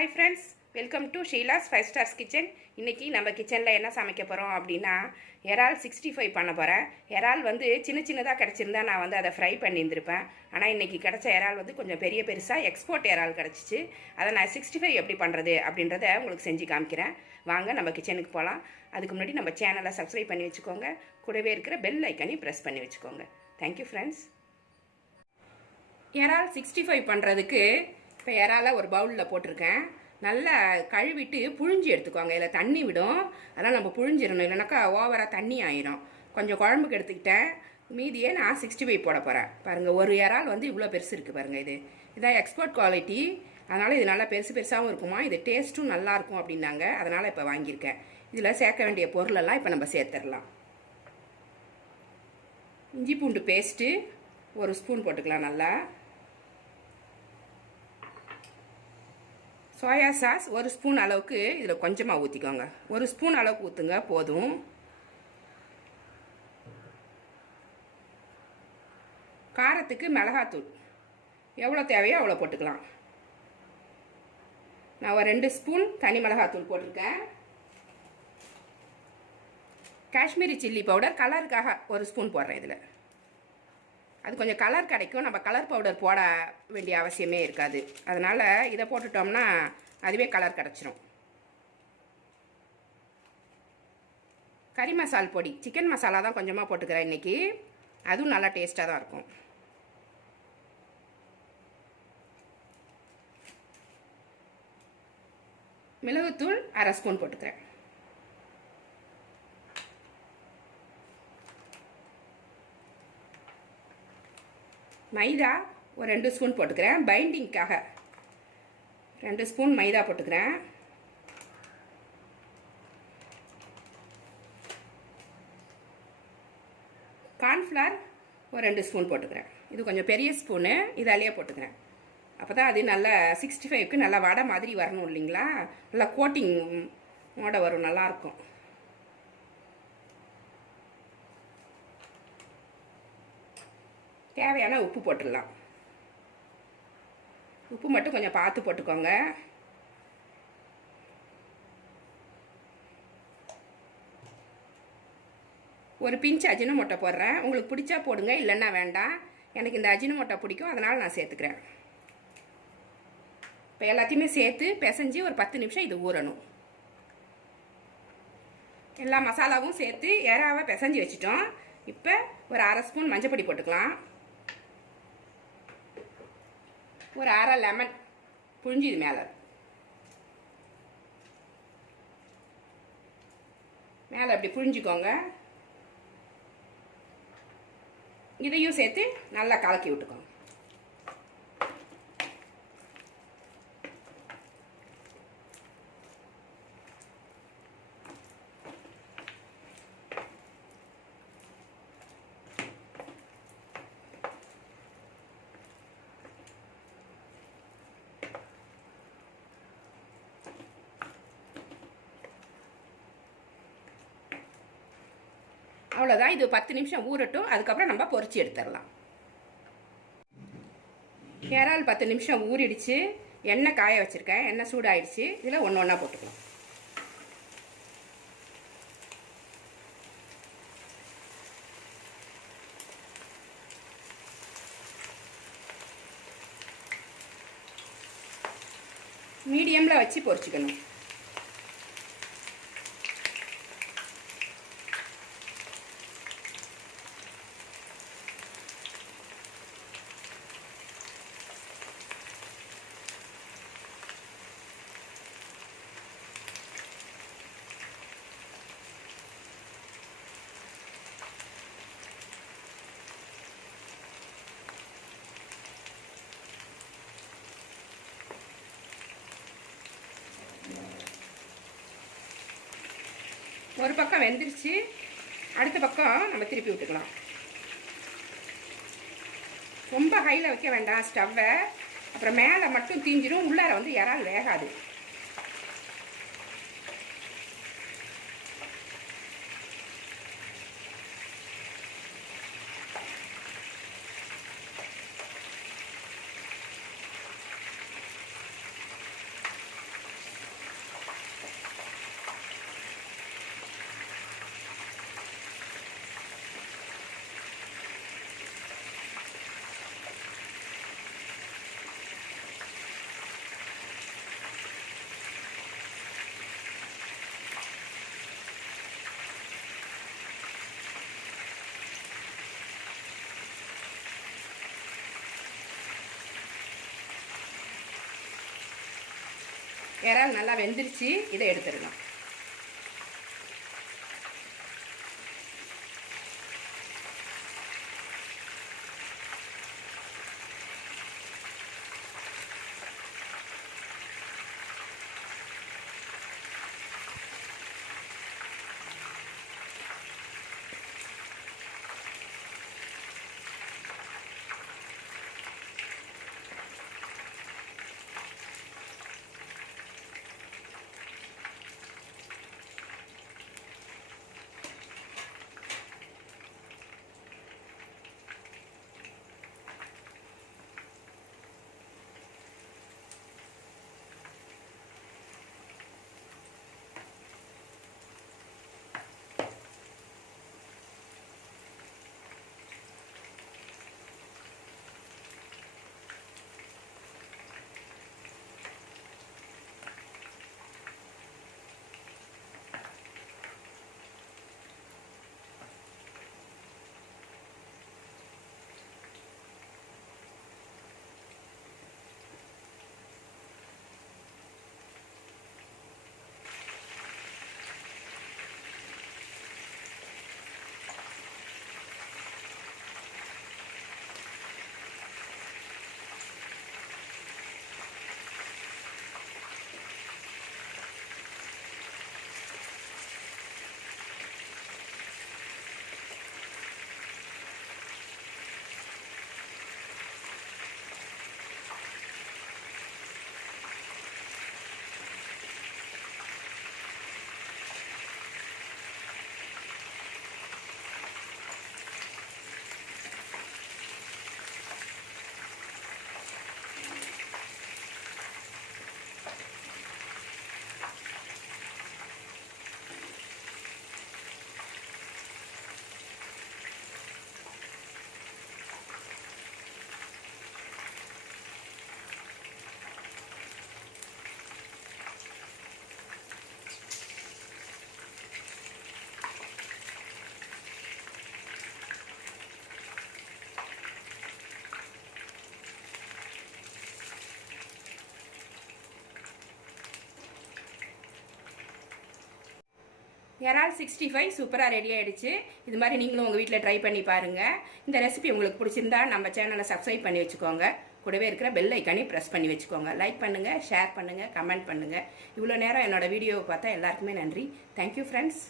Hi friends, welcome to Sheela's 5 stars kitchen. இன்றைக்கி நம்ம கிச்சனில் என்ன சமைக்க போகிறோம் அப்படின்னா இறால் 65 பண்ண போகிறேன். இறால் சின்ன சின்னதாக கிடச்சிருந்தா நான் அதை ஃப்ரை பண்ணியிருந்திருப்பேன். ஆனால் இன்றைக்கி கிடச்ச இறால் கொஞ்சம் பெரிய பெருசாக எக்ஸ்போர்ட் இறால் கிடச்சிச்சு. அதை நான் 65 எப்படி பண்ணுறது அப்படின்றத உங்களுக்கு செஞ்சு காமிக்கிறேன். வாங்க நம்ம கிச்சனுக்கு போகலாம். அதுக்கு முன்னாடி நம்ம சேனலை சப்ஸ்கிரைப் பண்ணி வச்சுக்கோங்க. கூடவே இருக்கிற பெல் ஐக்கனையும் ப்ரெஸ் பண்ணி வச்சுக்கோங்க. Thank you friends. இறால் 65 பண்ணுறதுக்கு இப்போ இறாலை ஒரு பவுலில் போட்டிருக்கேன். நல்லா கழுவிட்டு புழிஞ்சி எடுத்துக்கோங்க. இதில் தண்ணி விடும், அதெல்லாம் நம்ம புழிஞ்சிடணும், இல்லைனாக்கா ஓவராக தண்ணி ஆயிரும். கொஞ்சம் குழம்புக்கு எடுத்துக்கிட்டேன், மீதியே நான் 65 போட போகிறேன். பாருங்கள், ஒரு இறால் இவ்வளோ பெருசு இருக்குது பாருங்கள். இதான் எக்ஸ்போர்ட் குவாலிட்டி, அதனால் இது நல்லா பெருசு பெருசாகவும் இருக்குமா, இது டேஸ்ட்டும் நல்லாயிருக்கும் அப்படின்னாங்க. அதனால் இப்போ வாங்கியிருக்கேன். இதில் சேர்க்க வேண்டிய பொருளெல்லாம் இப்போ நம்ம சேர்த்துடலாம். இஞ்சி பூண்டு பேஸ்ட்டு 1 ஸ்பூன் போட்டுக்கலாம். நல்லா சோயா சாஸ் 1 ஸ்பூன் அளவுக்கு இதில் கொஞ்சமாக ஊற்றிக்கோங்க. 1 ஸ்பூன் அளவுக்கு ஊற்றுங்க போதும். காரத்துக்கு மிளகாத்தூள் எவ்வளோ தேவையோ அவ்வளோ போட்டுக்கலாம். நான் ஒரு 2 ஸ்பூன் தனி மிளகாத்தூள் போட்டிருக்கேன். காஷ்மீரி சில்லி பவுடர் கலருக்காக 1 ஸ்பூன் போடுறேன். இதில் அது கொஞ்சம் கலர் கிடைக்கும், நம்ம கலர் பவுடர் போட வேண்டிய அவசியமே இருக்காது. அதனால் இதை போட்டுட்டோம்னா அதுவே கலர் கிடச்சிரும். கறி மசால் பொடி, சிக்கன் மசாலா தான் கொஞ்சமாக போட்டுக்கிறேன் இன்றைக்கி. அதுவும் நல்லா டேஸ்ட்டாக தான் இருக்கும். மிளகுத்தூள் 1/2 ஸ்பூன் போட்டுக்கிறேன். மைதா ஒரு 2 ஸ்பூன் போட்டுக்கிறேன். பைண்டிங்க்காக 2 ஸ்பூன் மைதா போட்டுக்கிறேன். கார்ன்ஃப்ளவர் ஒரு 2 ஸ்பூன் போட்டுக்கிறேன். இது கொஞ்சம் பெரிய ஸ்பூனு, இதாலேயே போட்டுக்கிறேன். அப்போ தான் அது நல்லா 65க்கு நல்லா வடை மாதிரி வரணும் இல்லைங்களா, நல்லா கோட்டிங் மோட வரும், நல்லாயிருக்கும். தேவையான உப்பு போட்டுடலாம். உப்பு மட்டும் கொஞ்சம் பார்த்து போட்டுக்கோங்க. ஒரு பிஞ்ச் அஜினமோட்டோ போடுறேன். உங்களுக்கு பிடிச்சா போடுங்க, இல்லைன்னா வேண்டாம். எனக்கு இந்த அஜினமோட்டோ பிடிக்கும், அதனால் நான் சேர்த்துக்கிறேன். இப்போ எல்லாத்தையுமே சேர்த்து பிசைஞ்சு ஒரு 10 நிமிஷம் இது ஊறணும். எல்லா மசாலாவும் சேர்த்து இறாவை பிசைஞ்சு வச்சுட்டோம். இப்போ ஒரு 1/2 ஸ்பூன் மஞ்சள் பொடி போட்டுக்கலாம். ஒரு 1/2 லெமன் புழிஞ்சு இது மேலே அப்படி புழிஞ்சிக்கோங்க. இதையும் சேர்த்து நல்லா கலக்கி விட்டுக்கோங்க. அவ்வளோதான், இது 10 நிமிஷம் ஊறட்டும். அதுக்கப்புறம் நம்ம பொரிச்சு எடுத்துடலாம். இறால் 10 நிமிஷம் ஊறிடுச்சு. எண்ணெய் காய வச்சுருக்கேன், எண்ணெய் சூடாயிடுச்சு. இதில் ஒன்று ஒன்றா போட்டுக்கலாம். மீடியமில் வச்சு பொரிச்சுக்கணும். ஒரு பக்கம் வெந்துருச்சு, அடுத்த பக்கம் நம்ம திருப்பி விட்டுக்கலாம். ரொம்ப ஹையில் வைக்க வேண்டாம் ஸ்டவ்வை, அப்புறம் மேலே மட்டும் தீஞ்சிடும், உள்ளார இறால் வேகாது. இறால் நல்லா வெந்துருச்சு, இதை எடுத்துடலாம். இறால் 65 சூப்பராக ரெடி ஆகிடுச்சு. இது மாதிரி நீங்களும் உங்கள் வீட்டில் ட்ரை பண்ணி பாருங்கள். இந்த ரெசிபி உங்களுக்கு பிடிச்சிருந்தா நம்ம சேனலை சப்ஸ்கிரைப் பண்ணி வச்சுக்கோங்க. கூடவே இருக்கிற பெல் ஐக்கானையும் ப்ரெஸ் பண்ணி வச்சுக்கோங்க. லைக் பண்ணுங்கள், ஷேர் பண்ணுங்கள், கமெண்ட் பண்ணுங்கள். இவ்வளோ நேரம் என்னோடய வீடியோவை பார்த்தா எல்லாருக்குமே நன்றி. Thank you friends.